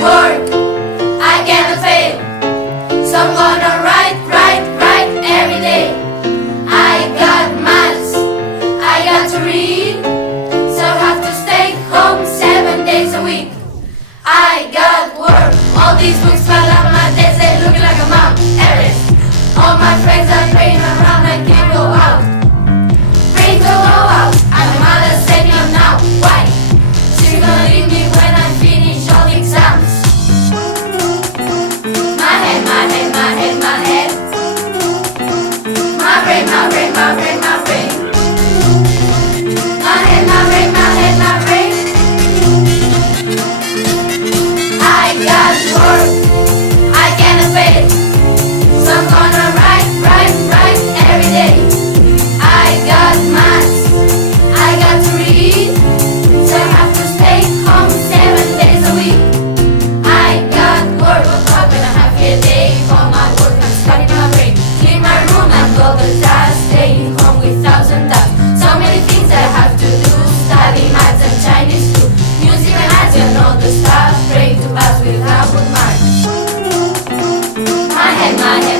work, I cannot fail. So I'm gonna write every day. I got maths, I got to read. So I have to stay home 7 days a week. I got work, all these books fell out my desk, they looking like a Mount Everest. All my friends are playing around, I can't go out. Free to go out, and my mother said no now. Why? She's gonna leave me when I finish all the exams. My head, my head, my head, my head. My brain, my brain, my brain, my brain. My head, my brain, my head, my brain. I got work, I cannot fail. So I'm gonna write every day. I got maths, I got to read. So I have to stay home 7 days a week. I got work, but when I have a day for my work, I'm stuck in my brain. Clean my room and go the dust. Stay home with 1,000 doubts. So many things I have to do. Study maths and Chinese too. Music and arts and all the stuff. Pray to pass with a good mark. My head, my head.